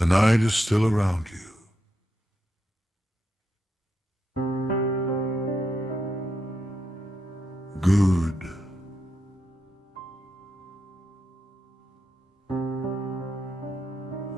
The night is still around you. Good.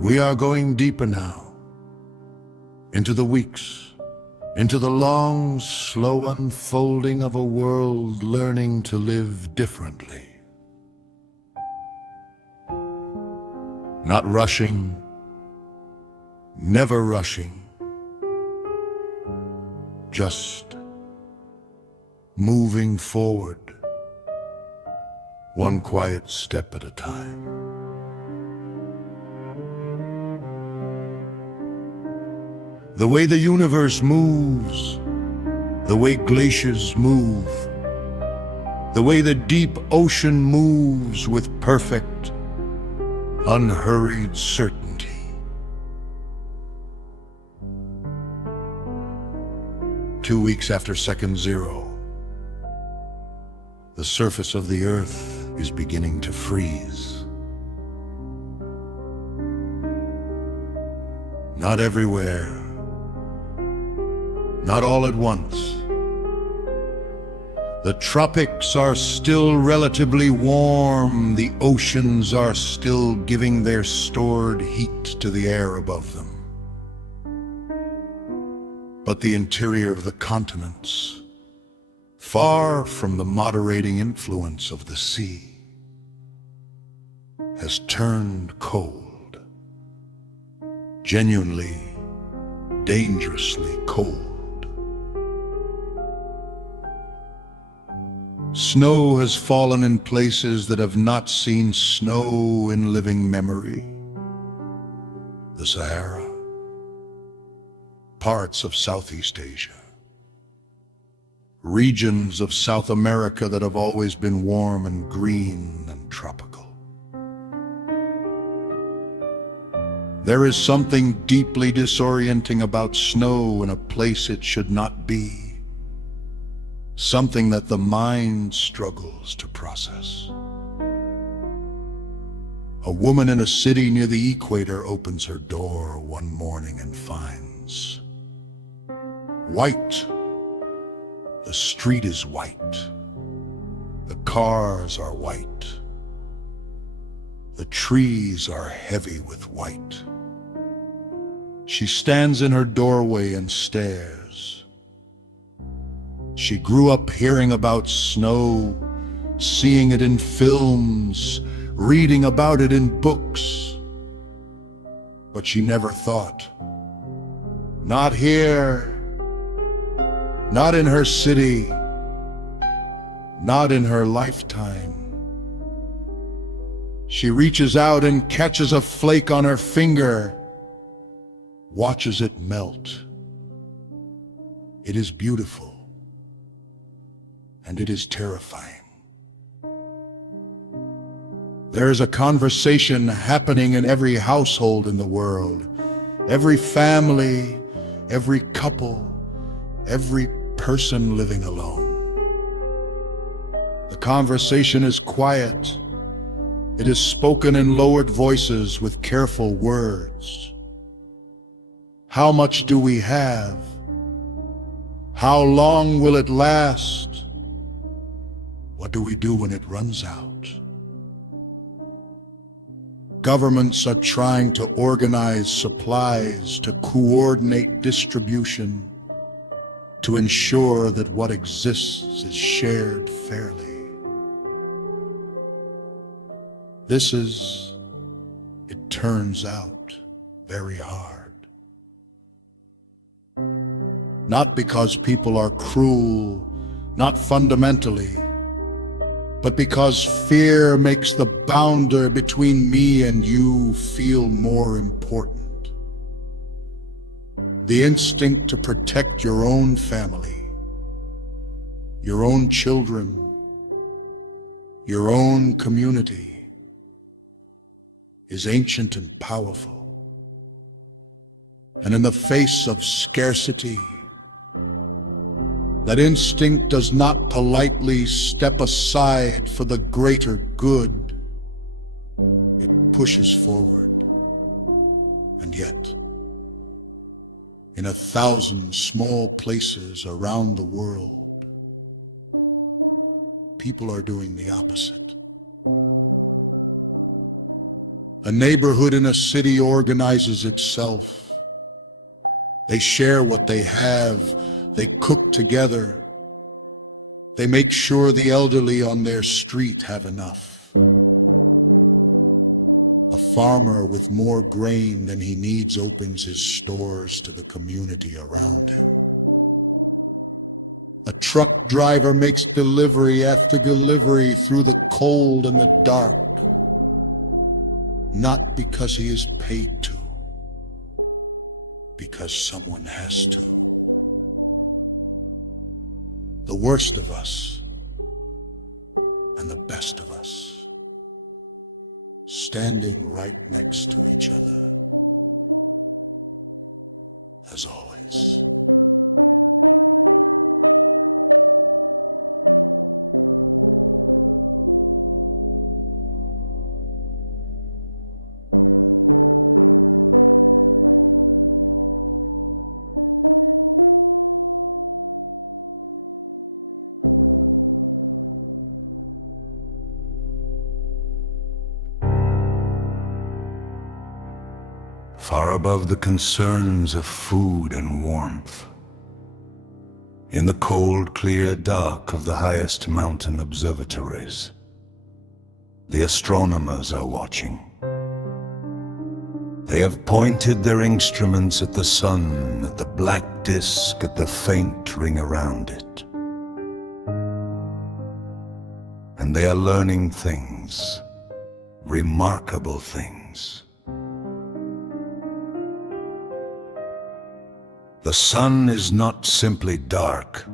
We are going deeper now, into the weeks, into the long, slow unfolding of a world learning to live differently. Not rushing, never rushing, just moving forward, one quiet step at a time. The way the universe moves, the way glaciers move, the way the deep ocean moves with perfect, unhurried certainty. Two weeks after second zero, the surface of the earth is beginning to freeze. Not everywhere, not all at once. The tropics are still relatively warm, the oceans are still giving their stored heat to the air above them. But the interior of the continents, far from the moderating influence of the sea, has turned cold, genuinely, dangerously cold. Snow has fallen in places that have not seen snow in living memory. The Sahara, parts of Southeast Asia, regions of South America that have always been warm and green and tropical. There is something deeply disorienting about snow in a place it should not be. Something that the mind struggles to process. A woman in a city near the equator opens her door one morning and finds white. The street is white. The cars are white. The trees are heavy with white. She stands in her doorway and stares. She grew up hearing about snow, seeing it in films, reading about it in books. But she never thought, not here, not in her city, not in her lifetime. She reaches out and catches a flake on her finger, watches it melt. It is beautiful. And it is terrifying. There is a conversation happening in every household in the world, every family, every couple, every person living alone. The conversation is quiet. It is spoken in lowered voices with careful words. How much do we have? How long will it last? What do we do when it runs out? Governments are trying to organize supplies, to coordinate distribution, to ensure that what exists is shared fairly. This is, it turns out, very hard. Not because people are cruel, not fundamentally, but because fear makes the boundary between me and you feel more important. The instinct to protect your own family, your own children, your own community is ancient and powerful. And in the face of scarcity, that instinct does not politely step aside for the greater good. It pushes forward, And yet, in 1,000 small places around the world, people are doing the opposite. A neighborhood in a city organizes itself. They share what they have. They cook together. They make sure the elderly on their street have enough. A farmer with more grain than he needs opens his stores to the community around him. A truck driver makes delivery after delivery through the cold and the dark, not because he is paid to, because someone has to. The worst of us and the best of us, standing right next to each other, as always. Far above the concerns of food and warmth, in the cold, clear dark of the highest mountain observatories, the astronomers are watching. They have pointed their instruments at the sun, at the black disk, at the faint ring around it. And they are learning things, remarkable things. The sun is not simply dark.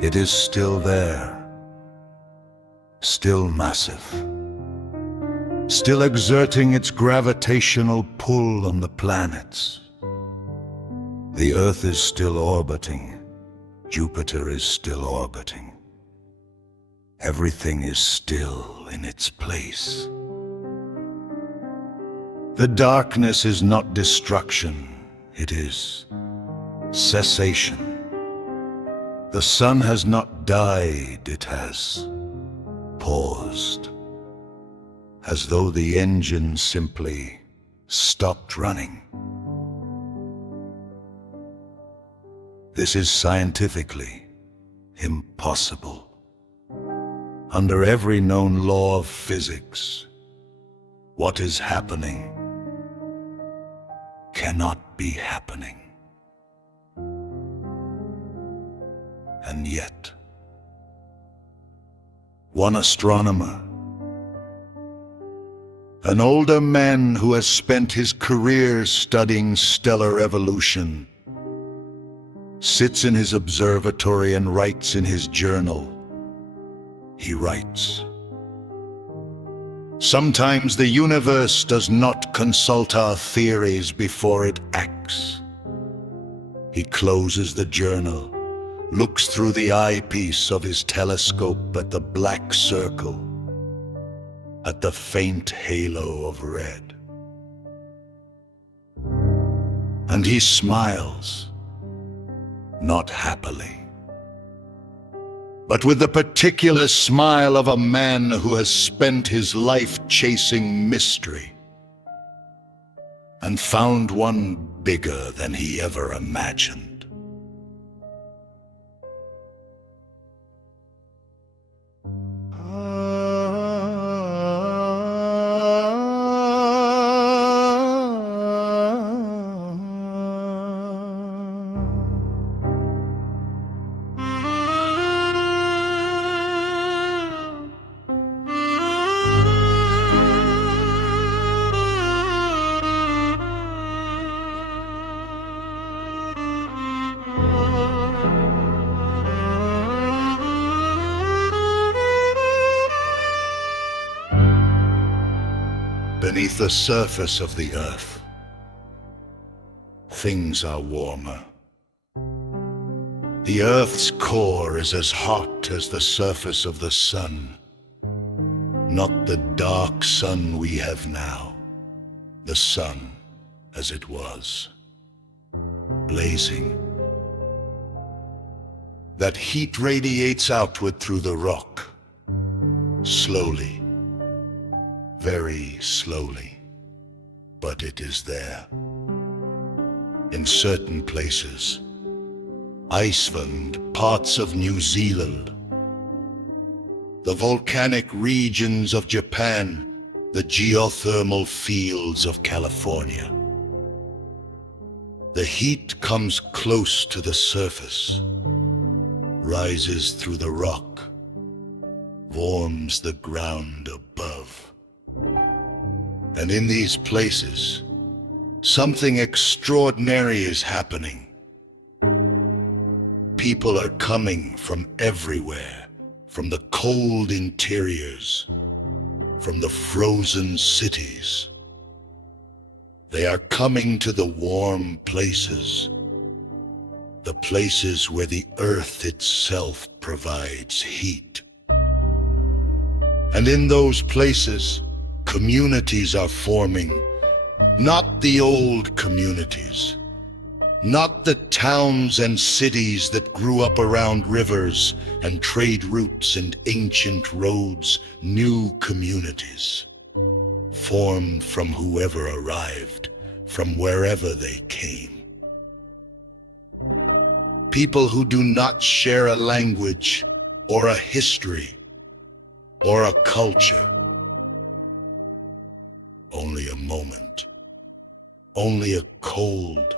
It is still there, still massive, still exerting its gravitational pull on the planets. The Earth is still orbiting. Jupiter is still orbiting. Everything is still in its place. The darkness is not destruction. It is cessation. The sun has not died, it has paused, as though the engine simply stopped running. This is scientifically impossible. Under every known law of physics, what is happening cannot be happening. And yet, one astronomer, an older man who has spent his career studying stellar evolution, sits in his observatory and writes in his journal. He writes, "Sometimes the universe does not consult our theories before it acts." He closes the journal, looks through the eyepiece of his telescope at the black circle, at the faint halo of red. And he smiles, not happily, but with the particular smile of a man who has spent his life chasing mystery and found one bigger than he ever imagined. Beneath the surface of the earth, things are warmer. The earth's core is as hot as the surface of the sun. Not the dark sun we have now, the sun as it was, blazing. That heat radiates outward through the rock, slowly, very slowly, but it is there. In certain places, Iceland, parts of New Zealand, the volcanic regions of Japan, the geothermal fields of California. The heat comes close to the surface, rises through the rock, warms the ground above. And in these places, something extraordinary is happening. People are coming from everywhere, from the cold interiors, from the frozen cities. They are coming to the warm places, the places where the earth itself provides heat. And in those places, communities are forming, not the old communities, not the towns and cities that grew up around rivers and trade routes and ancient roads. New communities, formed from whoever arrived, from wherever they came. People who do not share a language or a history or a culture. Only a moment, only a cold,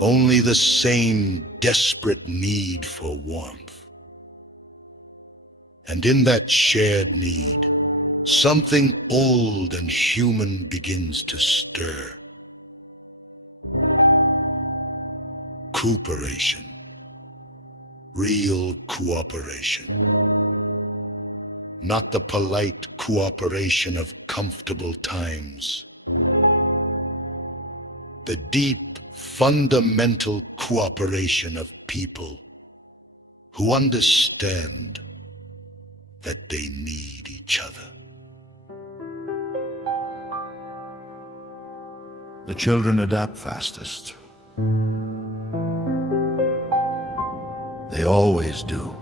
only the same desperate need for warmth. And in that shared need, something old and human begins to stir. Cooperation, real cooperation. Not the polite cooperation of comfortable times. The deep, fundamental cooperation of people who understand that they need each other. The children adapt fastest. They always do.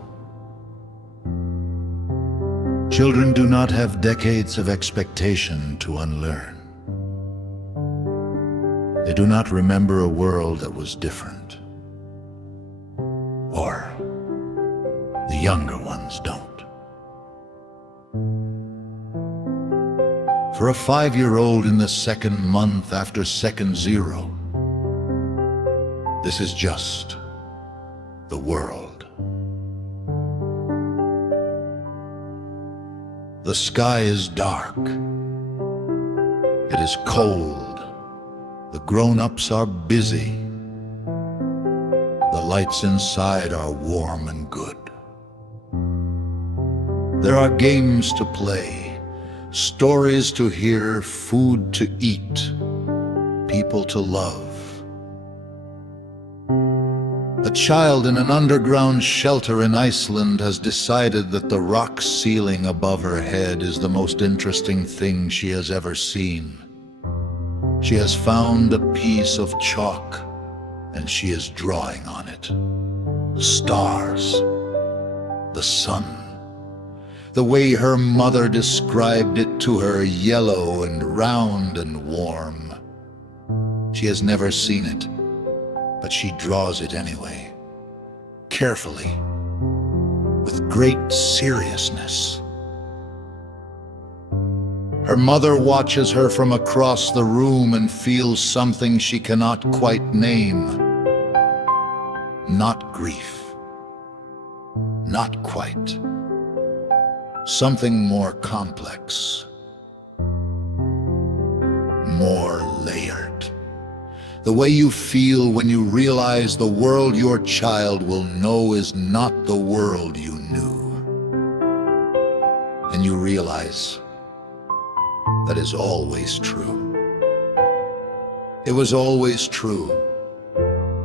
Children do not have decades of expectation to unlearn. They do not remember a world that was different. Or the younger ones don't. For a 5-year-old in the second month after second zero, this is just the world. The sky is dark. It is cold. The grown-ups are busy. The lights inside are warm and good. There are games to play, stories to hear, food to eat, people to love. A child in an underground shelter in Iceland has decided that the rock ceiling above her head is the most interesting thing she has ever seen. She has found a piece of chalk, and she is drawing on it. Stars, the sun, the way her mother described it to her, yellow and round and warm. She has never seen it, but she draws it anyway, carefully, with great seriousness. Her mother watches her from across the room and feels something she cannot quite name. Not grief. Not quite. Something more complex. More layered. The way you feel when you realize the world your child will know is not the world you knew. And you realize that is always true. It was always true.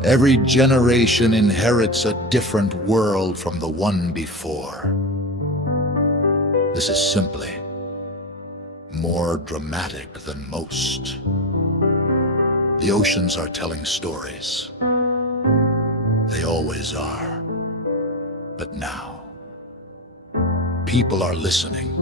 Every generation inherits a different world from the one before. This is simply more dramatic than most. The oceans are telling stories. They always are. But now, people are listening.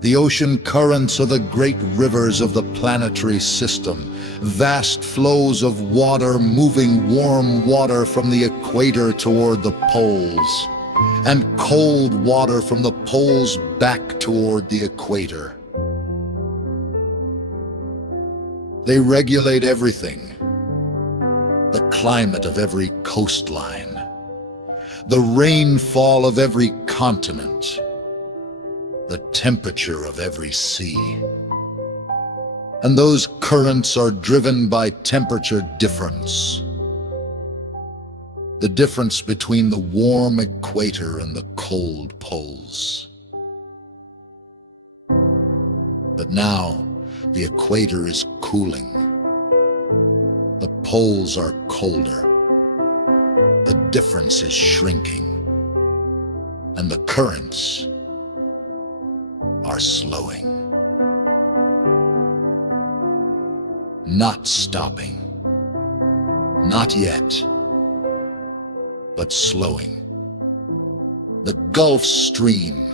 The ocean currents are the great rivers of the planetary system, vast flows of water moving warm water from the equator toward the poles, and cold water from the poles back toward the equator. They regulate everything: the climate of every coastline, the rainfall of every continent, the temperature of every sea. And those currents are driven by temperature difference. The difference between the warm equator and the cold poles. But now, the equator is cooling. The poles are colder. The difference is shrinking. And the currents are slowing. Not stopping. Not yet. But slowing. The Gulf Stream,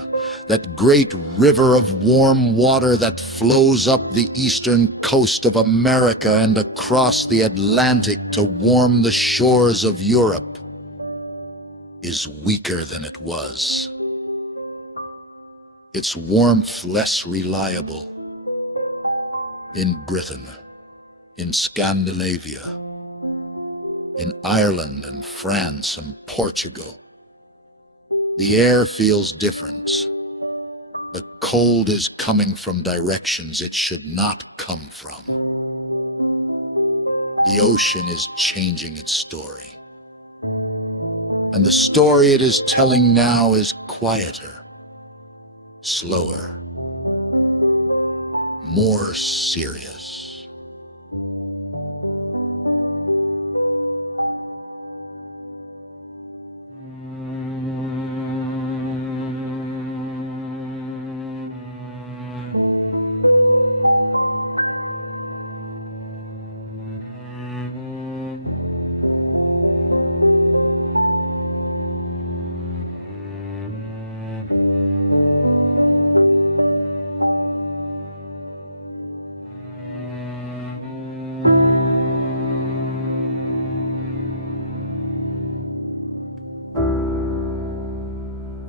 that great river of warm water that flows up the eastern coast of America and across the Atlantic to warm the shores of Europe, is weaker than it was. Its warmth less reliable. In Britain, in Scandinavia, in Ireland and France and Portugal, the air feels different. The cold is coming from directions it should not come from. The ocean is changing its story. And the story it is telling now is quieter, slower, more serious.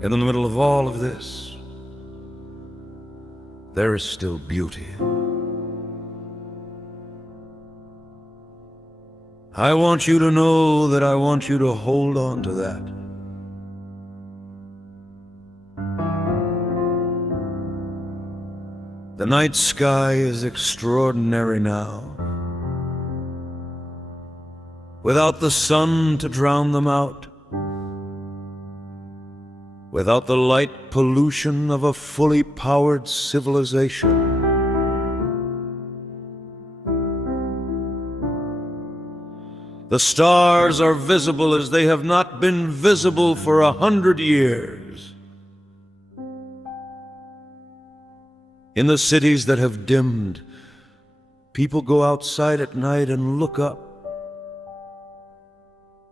In the middle of all of this, there is still beauty. I want you to know that I want you to hold on to that. The night sky is extraordinary now. Without the sun to drown them out, without the light pollution of a fully powered civilization. The stars are visible as they have not been visible for 100 years. In the cities that have dimmed, people go outside at night and look up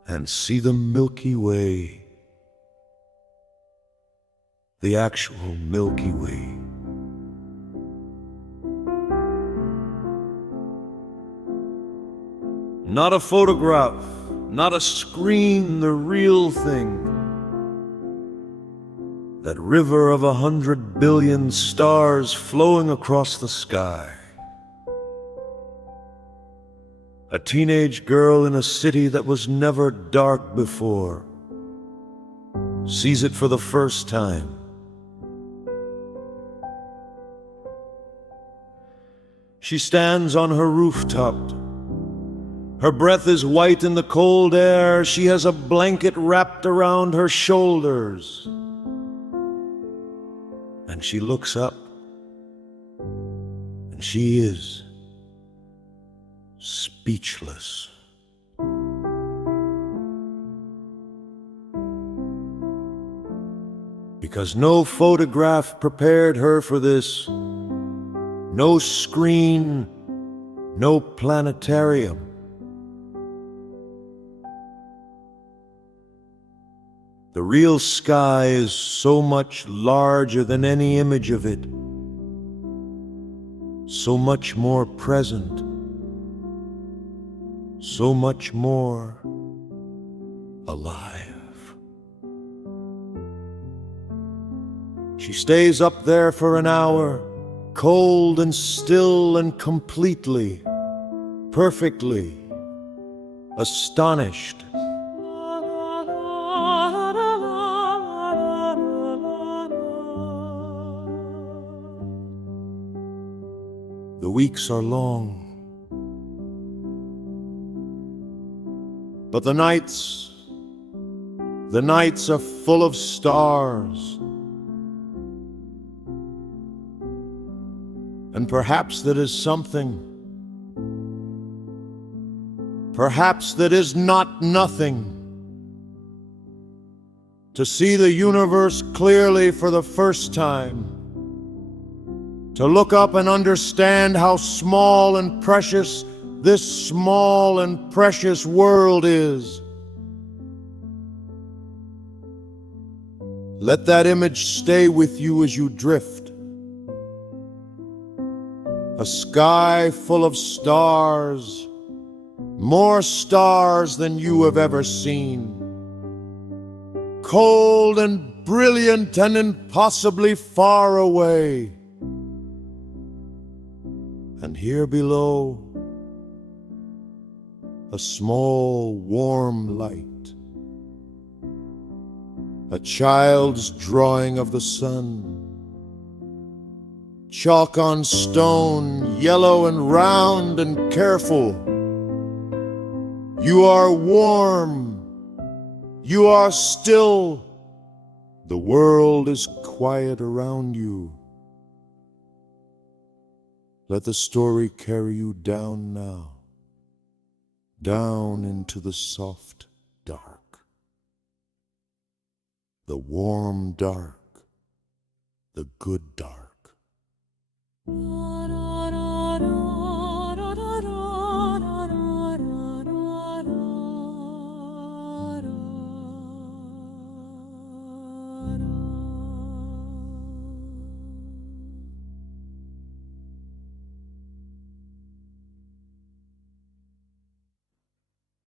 and see the Milky Way. The actual Milky Way. Not a photograph, not a screen, the real thing. That river of 100 billion stars flowing across the sky. A teenage girl in a city that was never dark before sees it for the first time. She stands on her rooftop. Her breath is white in the cold air. She has a blanket wrapped around her shoulders. And she looks up, and she is speechless. because no photograph prepared her for this. No screen, no planetarium. The real sky is so much larger than any image of it, so much more present, so much more alive. She stays up there for an hour, cold and still and completely, perfectly astonished. The weeks are long, but the nights are full of stars. And perhaps that is something. Perhaps that is not nothing. To see the universe clearly for the first time. To look up and understand how small and precious this small and precious world is. Let that image stay with you as you drift. A sky full of stars, more stars than you have ever seen. Cold and brilliant and impossibly far away. And here below, a small warm light. A child's drawing of the sun. Chalk on stone, yellow and round and careful. You are warm. You are still. The world is quiet around you. Let the story carry you down now, down into the soft dark. The warm dark, the good dark.